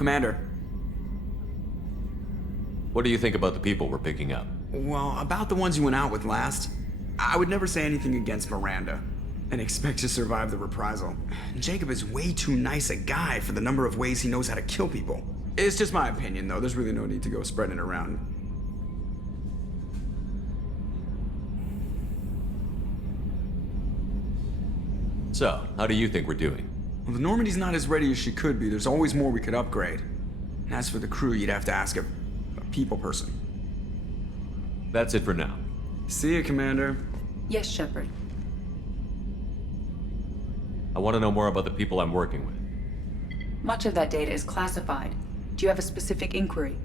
Commander. What do you think about the people we're picking up? Well, about the ones you went out with last, I would never say anything against Miranda and expect to survive the reprisal. Jacob is way too nice a guy for the number of ways he knows how to kill people. It's just my opinion, though. There's really no need to go spreading it around. So, how do you think we're doing? Well, the Normandy's not as ready as she could be. There's always more we could upgrade. And as for the crew, you'd have to ask a people person. That's it for now. See ya, Commander. Yes, Shepard. I want to know more about the people I'm working with. Much of that data is classified. Do you have a specific inquiry?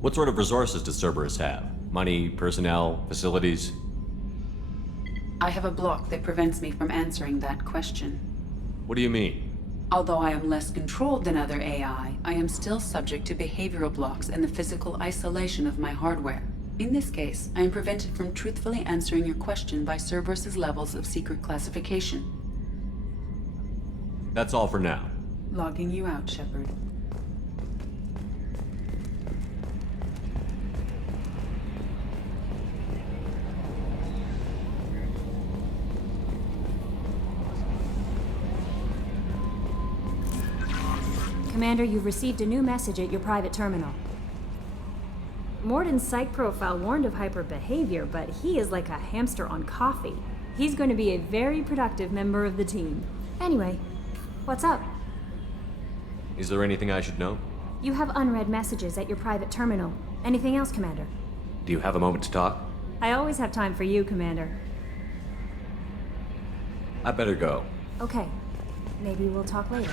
What sort of resources does Cerberus have? Money, personnel, facilities? I have a block that prevents me from answering that question. What do you mean? Although I am less controlled than other AI, I am still subject to behavioral blocks and the physical isolation of my hardware. In this case, I am prevented from truthfully answering your question by Cerberus's levels of secret classification. That's all for now. Logging you out, Shepard. Commander, you've received a new message at your private terminal. Mordin's psych profile warned of hyper behavior, but he is like a hamster on coffee. He's going to be a very productive member of the team. Anyway, what's up? Is there anything I should know? You have unread messages at your private terminal. Anything else, Commander? Do you have a moment to talk? I always have time for you, Commander. I better go. Okay. Maybe we'll talk later.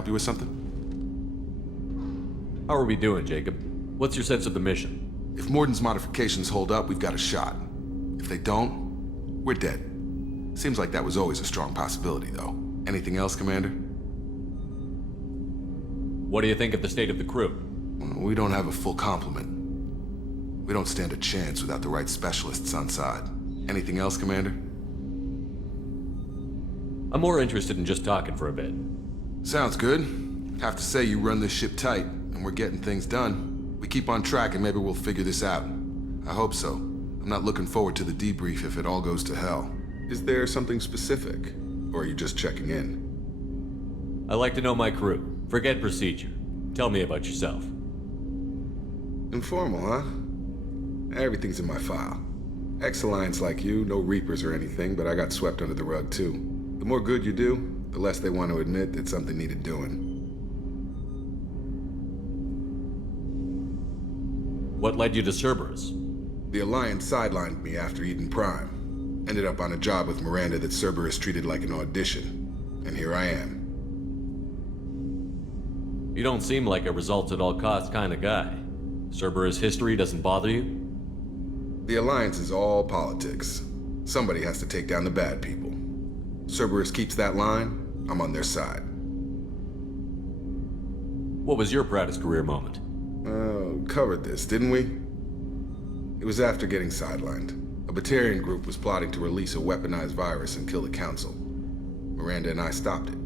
Help you with something? How are we doing, Jacob? What's your sense of the mission? If Mordin's modifications hold up, we've got a shot. If they don't, we're dead. Seems like that was always a strong possibility, though. Anything else, Commander? What do you think of the state of the crew? We don't have a full complement. We don't stand a chance without the right specialists on side. Anything else, Commander? I'm more interested in just talking for a bit. Sounds good. Have to say you run this ship tight, and we're getting things done. We keep on track and maybe we'll figure this out. I hope so. I'm not looking forward to the debrief if it all goes to hell. Is there something specific? Or are you just checking in? I like to know my crew. Forget procedure. Tell me about yourself. Informal, huh? Everything's in my file. Ex-Alliance like you, no Reapers or anything, but I got swept under the rug too. The more good you do, the less they want to admit that something needed doing. What led you to Cerberus? The Alliance sidelined me after Eden Prime. Ended up on a job with Miranda that Cerberus treated like an audition. And here I am. You don't seem like a results at all costs kind of guy. Cerberus history doesn't bother you? The Alliance is all politics. Somebody has to take down the bad people. Cerberus keeps that line, I'm on their side. What was your proudest career moment? Covered this, didn't we? It was after getting sidelined. A Batarian group was plotting to release a weaponized virus and kill the Council. Miranda and I stopped it.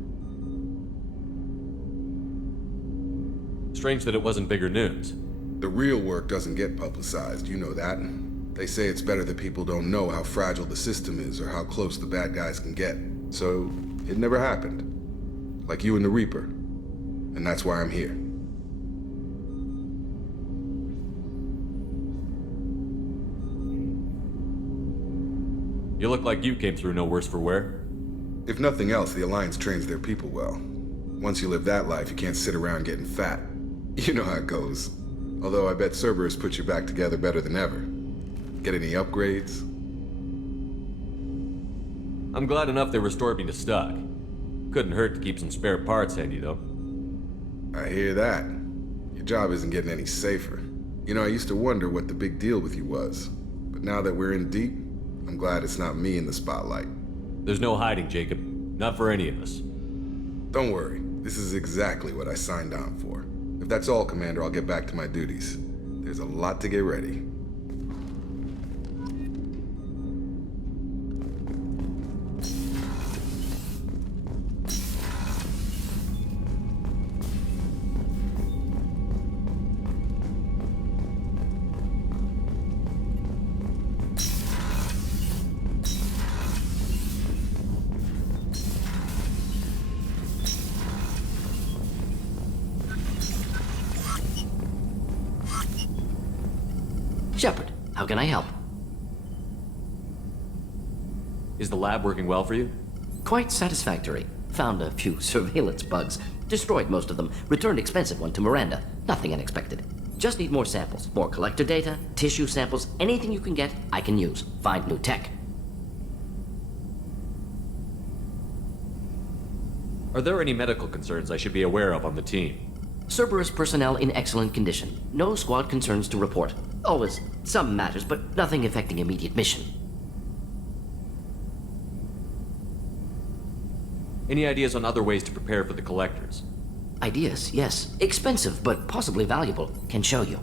Strange that it wasn't bigger news. The real work doesn't get publicized, you know that. They say it's better that people don't know how fragile the system is or how close the bad guys can get. So, it never happened. Like you and the Reaper. And that's why I'm here. You look like you came through no worse for wear. If nothing else, the Alliance trains their people well. Once you live that life, you can't sit around getting fat. You know how it goes. Although I bet Cerberus puts you back together better than ever. Get any upgrades? I'm glad enough they restored me to stock. Couldn't hurt to keep some spare parts handy, though. I hear that. Your job isn't getting any safer. You know, I used to wonder what the big deal with you was. But now that we're in deep, I'm glad it's not me in the spotlight. There's no hiding, Jacob. Not for any of us. Don't worry. This is exactly what I signed on for. If that's all, Commander, I'll get back to my duties. There's a lot to get ready. Shepard, how can I help? Is the lab working well for you? Quite satisfactory. Found a few surveillance bugs. Destroyed most of them. Returned expensive one to Miranda. Nothing unexpected. Just need more samples. More collector data, tissue samples, anything you can get, I can use. Find new tech. Are there any medical concerns I should be aware of on the team? Cerberus personnel in excellent condition. No squad concerns to report. Always some matters, but nothing affecting immediate mission. Any ideas on other ways to prepare for the collectors? Ideas, yes. Expensive, but possibly valuable. Can show you.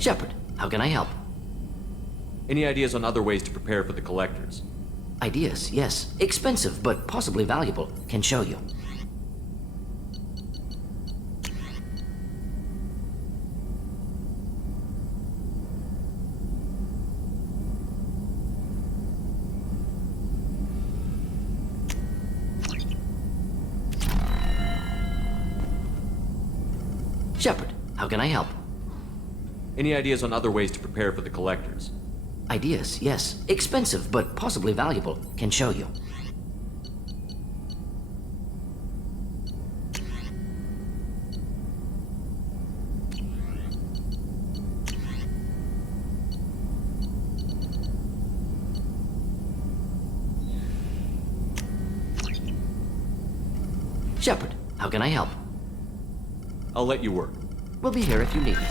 Shepard, how can I help? Any ideas on other ways to prepare for the collectors? Ideas, yes. Expensive, but possibly valuable. Can show you. Shepard, how can I help? Any ideas on other ways to prepare for the collectors? Ideas, yes. Expensive, but possibly valuable. Can show you. Shepard, how can I help? I'll let you work. We'll be here if you need me.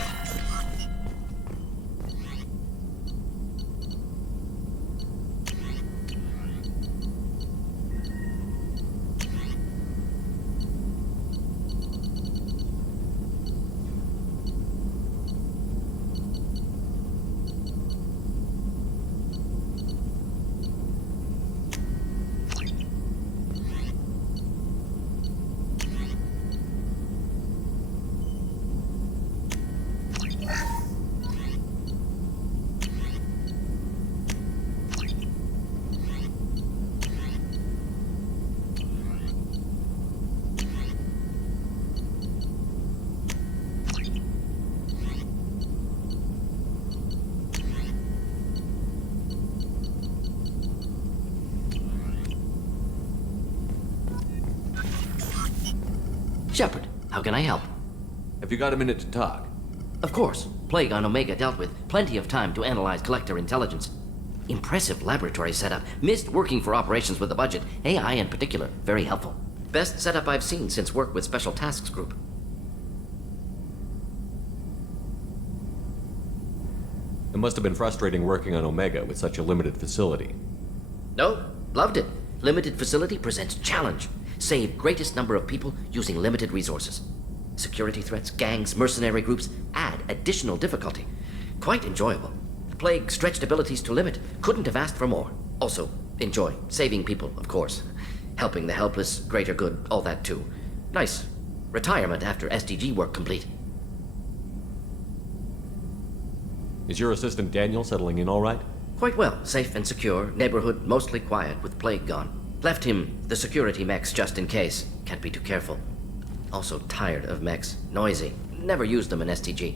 How can I help? Have you got a minute to talk? Of course. Plague on Omega dealt with. Plenty of time to analyze collector intelligence. Impressive laboratory setup. Missed working for operations with a budget. AI in particular. Very helpful. Best setup I've seen since work with Special Tasks Group. It must have been frustrating working on Omega with such a limited facility. No, loved it. Limited facility presents challenge. Save greatest number of people using limited resources. Security threats, gangs, mercenary groups add additional difficulty. Quite enjoyable. Plague stretched abilities to limit. Couldn't have asked for more. Also, enjoy. Saving people, of course. Helping the helpless, greater good, all that too. Nice. Retirement after SDG work complete. Is your assistant Daniel settling in all right? Quite well. Safe and secure. Neighborhood mostly quiet with Plague gone. Left him the security mechs just in case. Can't be too careful. Also tired of mechs. Noisy. Never used them in STG.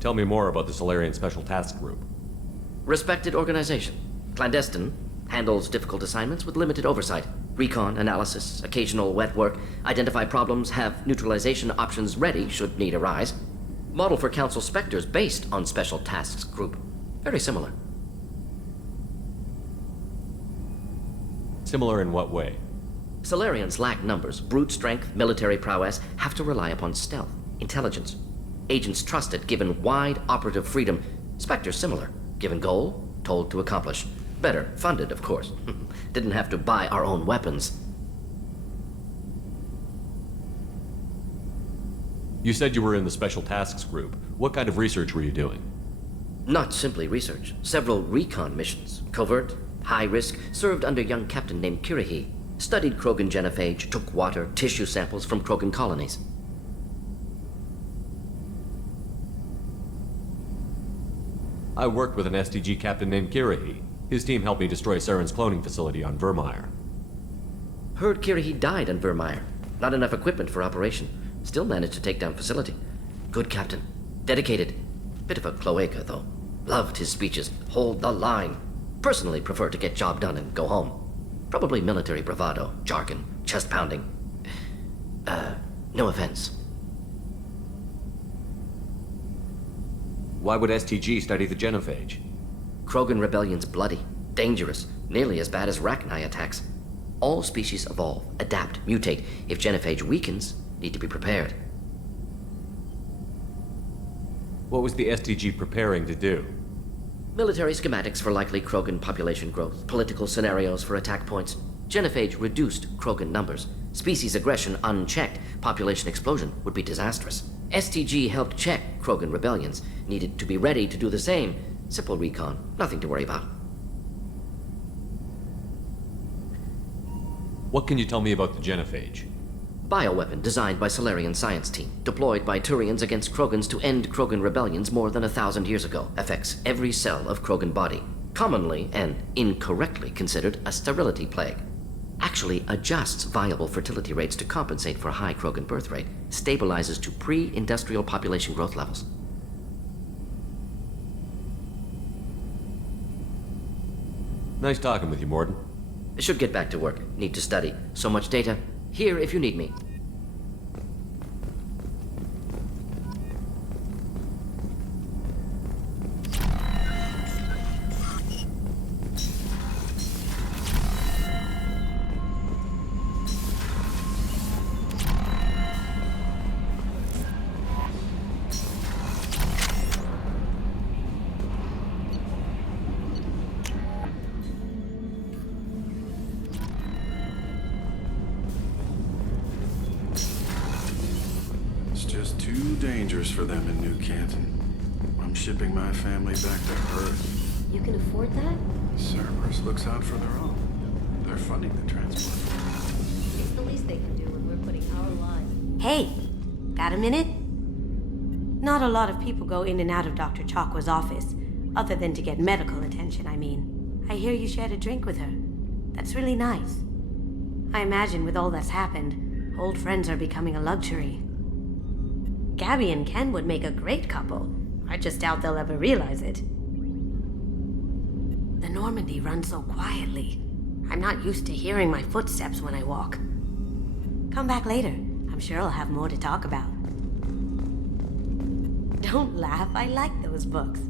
Tell me more about the Solarian Special Task Group. Respected organization. Clandestine. Handles difficult assignments with limited oversight. Recon, analysis, occasional wet work. Identify problems, have neutralization options ready should need arise. Model for Council Spectres based on Special Tasks Group. Very similar. Similar in what way? Solarians lack numbers, brute strength, military prowess, have to rely upon stealth, intelligence. Agents trusted, given wide operative freedom. Spectres similar, given goal, told to accomplish. Better funded, of course. Didn't have to buy our own weapons. You said you were in the Special Tasks Group. What kind of research were you doing? Not simply research. Several recon missions. Covert, high risk, served under a young captain named Kirihi. Studied Krogan genophage, took water, tissue samples from Krogan colonies. I worked with an STG captain named Kirihi. His team helped me destroy Saren's cloning facility on Vermeer. Heard Kirihi died on Vermeer. Not enough equipment for operation. Still managed to take down facility. Good captain. Dedicated. Bit of a cloaca, though. Loved his speeches. Hold the line. Personally prefer to get job done and go home. Probably military bravado, jargon, chest pounding. No offense. Why would STG study the genophage? Krogan rebellion's bloody, dangerous, nearly as bad as Rachni attacks. All species evolve, adapt, mutate. If genophage weakens, need to be prepared. What was the STG preparing to do? Military schematics for likely Krogan population growth, political scenarios for attack points. Genophage reduced Krogan numbers. Species aggression unchecked, population explosion would be disastrous. STG helped check Krogan rebellions, needed to be ready to do the same. Simple recon, nothing to worry about. What can you tell me about the genophage? Bioweapon designed by Solarian science team, deployed by Turians against Krogans to end Krogan rebellions more than 1,000 years ago. Affects every cell of Krogan body. Commonly and incorrectly considered a sterility plague. Actually adjusts viable fertility rates to compensate for high Krogan birth rate. Stabilizes to pre-industrial population growth levels. Nice talking with you, Mordin. Should get back to work. Need to study. So much data. Here if you need me. Just too dangerous for them in New Canton. I'm shipping my family back to Earth. You can afford that? Cerberus looks out for their own. They're funding the transport. It's the least they can do when we're putting our lives... Hey, got a minute? Not a lot of people go in and out of Dr. Chakwa's office, other than to get medical attention, I mean. I hear you shared a drink with her. That's really nice. I imagine with all that's happened, old friends are becoming a luxury. Gabby and Ken would make a great couple. I just doubt they'll ever realize it. The Normandy runs so quietly. I'm not used to hearing my footsteps when I walk. Come back later. I'm sure I'll have more to talk about. Don't laugh, I like those books.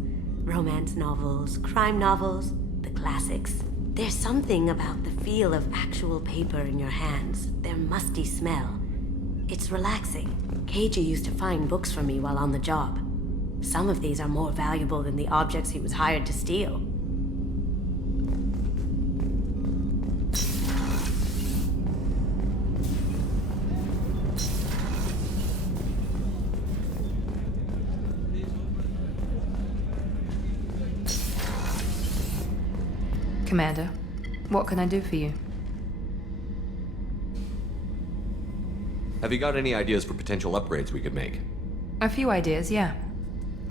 Romance novels, crime novels, the classics. There's something about the feel of actual paper in your hands, their musty smell. It's relaxing. Keiji used to find books for me while on the job. Some of these are more valuable than the objects he was hired to steal. Commander, what can I do for you? Have you got any ideas for potential upgrades we could make? A few ideas, yeah.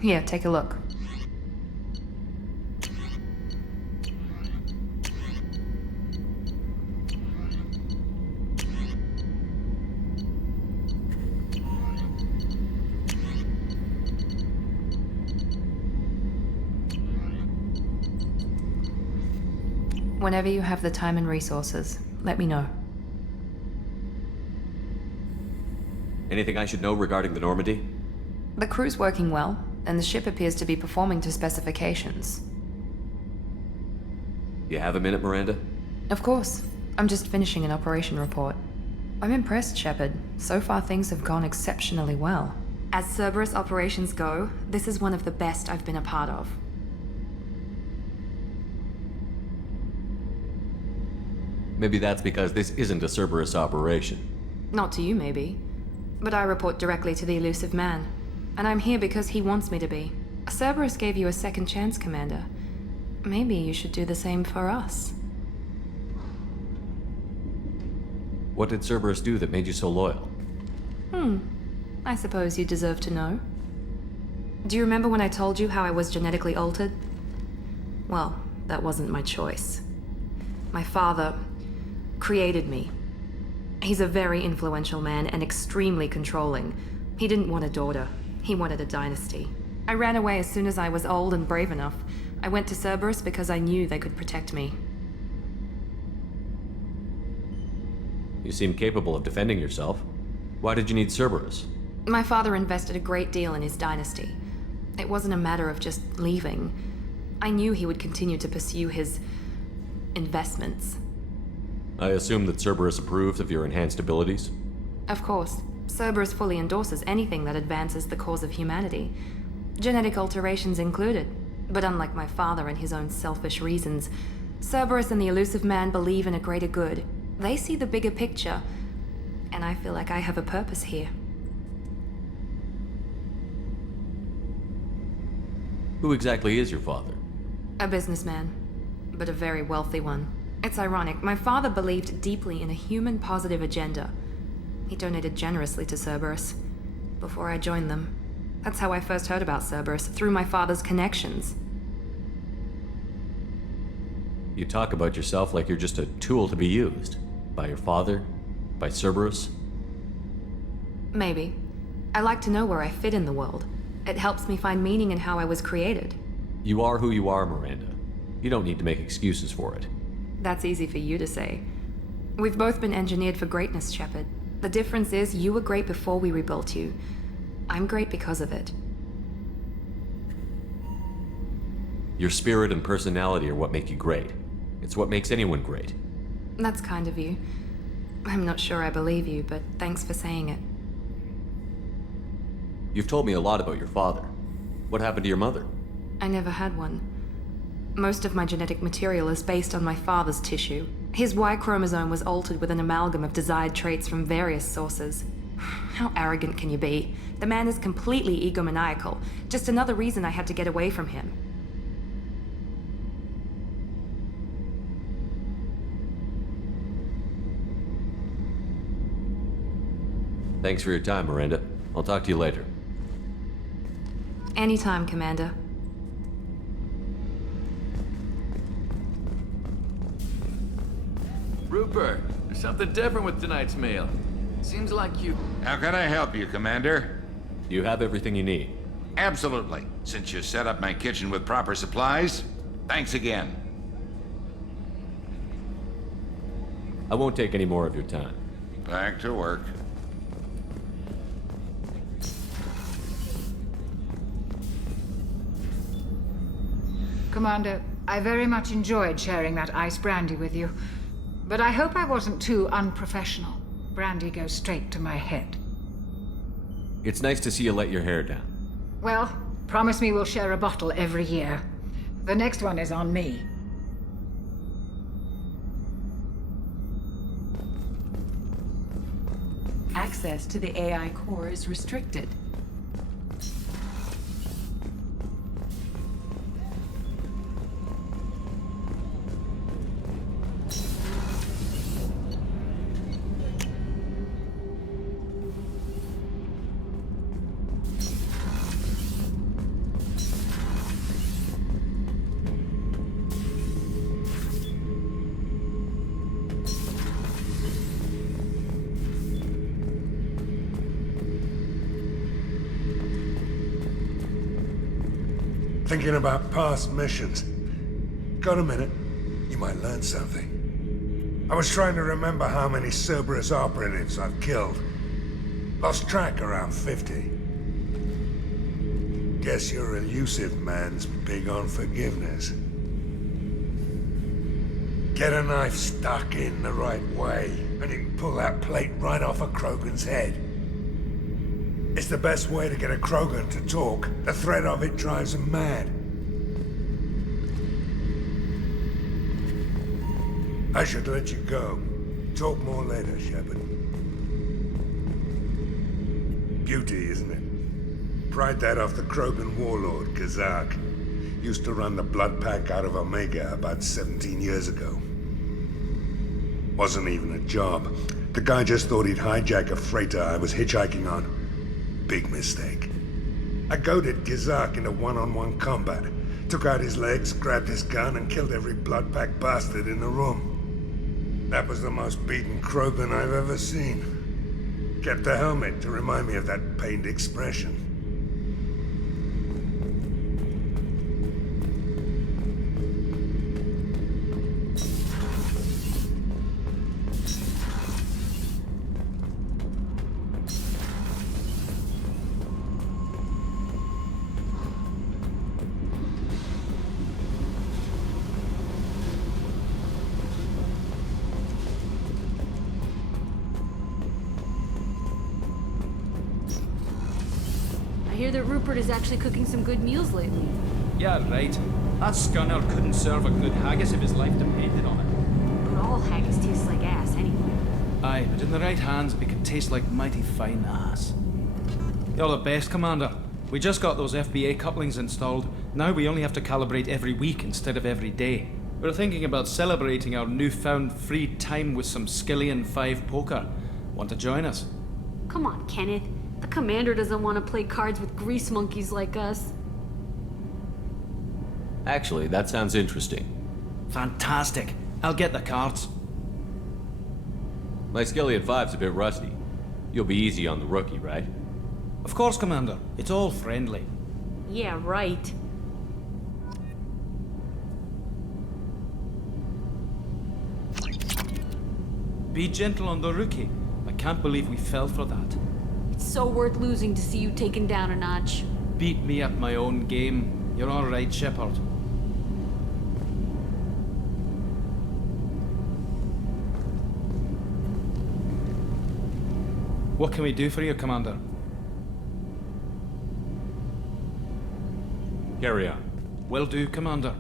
Here, take a look. Whenever you have the time and resources, let me know. Anything I should know regarding the Normandy? The crew's working well, and the ship appears to be performing to specifications. You have a minute, Miranda? Of course. I'm just finishing an operation report. I'm impressed, Shepard. So far things have gone exceptionally well. As Cerberus operations go, this is one of the best I've been a part of. Maybe that's because this isn't a Cerberus operation. Not to you, maybe. But I report directly to the elusive man. And I'm here because he wants me to be. Cerberus gave you a second chance, Commander. Maybe you should do the same for us. What did Cerberus do that made you so loyal? I suppose you deserve to know. Do you remember when I told you how I was genetically altered? Well, that wasn't my choice. My father created me. He's a very influential man and extremely controlling. He didn't want a daughter. He wanted a dynasty. I ran away as soon as I was old and brave enough. I went to Cerberus because I knew they could protect me. You seem capable of defending yourself. Why did you need Cerberus? My father invested a great deal in his dynasty. It wasn't a matter of just leaving. I knew he would continue to pursue his investments. I assume that Cerberus approved of your enhanced abilities? Of course. Cerberus fully endorses anything that advances the cause of humanity. Genetic alterations included. But unlike my father and his own selfish reasons, Cerberus and the elusive man believe in a greater good. They see the bigger picture, and I feel like I have a purpose here. Who exactly is your father? A businessman, but a very wealthy one. It's ironic, my father believed deeply in a human-positive agenda. He donated generously to Cerberus before I joined them. That's how I first heard about Cerberus, through my father's connections. You talk about yourself like you're just a tool to be used. By your father? By Cerberus? Maybe. I like to know where I fit in the world. It helps me find meaning in how I was created. You are who you are, Miranda. You don't need to make excuses for it. That's easy for you to say. We've both been engineered for greatness, Shepard. The difference is you were great before we rebuilt you. I'm great because of it. Your spirit and personality are what make you great. It's what makes anyone great. That's kind of you. I'm not sure I believe you, but thanks for saying it. You've told me a lot about your father. What happened to your mother? I never had one. Most of my genetic material is based on my father's tissue. His Y chromosome was altered with an amalgam of desired traits from various sources. How arrogant can you be? The man is completely egomaniacal. Just another reason I had to get away from him. Thanks for your time, Miranda. I'll talk to you later. Anytime, Commander. Rupert, there's something different with tonight's meal. Seems like you... How can I help you, Commander? You have everything you need. Absolutely. Since you set up my kitchen with proper supplies, thanks again. I won't take any more of your time. Back to work. Commander, I very much enjoyed sharing that ice brandy with you. But I hope I wasn't too unprofessional. Brandy goes straight to my head. It's nice to see you let your hair down. Well, promise me we'll share a bottle every year. The next one is on me. Access to the AI core is restricted. Thinking about past missions. Got a minute? You might learn something. I was trying to remember how many Cerberus operatives I've killed. Lost track around 50. Guess your elusive man's big on forgiveness. Get a knife stuck in the right way, and you can pull that plate right off a Krogan's head. It's the best way to get a Krogan to talk. The threat of it drives him mad. I should let you go. Talk more later, Shepard. Beauty, isn't it? Pried that off the Krogan warlord, Kazak. Used to run the blood pack out of Omega about 17 years ago. Wasn't even a job. The guy just thought he'd hijack a freighter I was hitchhiking on. Big mistake. I goaded Gizak into one-on-one combat. Took out his legs, grabbed his gun, and killed every bloodpack bastard in the room. That was the most beaten Krogan I've ever seen. Kept the helmet to remind me of that pained expression. I hear that Rupert is actually cooking some good meals lately. Yeah, right. That scunner couldn't serve a good haggis if his life depended on it. But all haggis tastes like ass anyway. Aye, but in the right hands, it could taste like mighty fine ass. You're the best, Commander. We just got those FBA couplings installed. Now we only have to calibrate every week instead of every day. We're thinking about celebrating our newfound free time with some Skillian 5 poker. Want to join us? Come on, Kenneth. The commander doesn't want to play cards with grease monkeys like us. Actually, that sounds interesting. Fantastic. I'll get the cards. My Skillian 5's a bit rusty. You'll be easy on the rookie, right? Of course, Commander. It's all friendly. Yeah, right. Be gentle on the rookie. I can't believe we fell for that. It's so worth losing to see you taken down a notch. Beat me at my own game. You're all right, Shepard. What can we do for you, Commander? Carry on. Will do, Commander.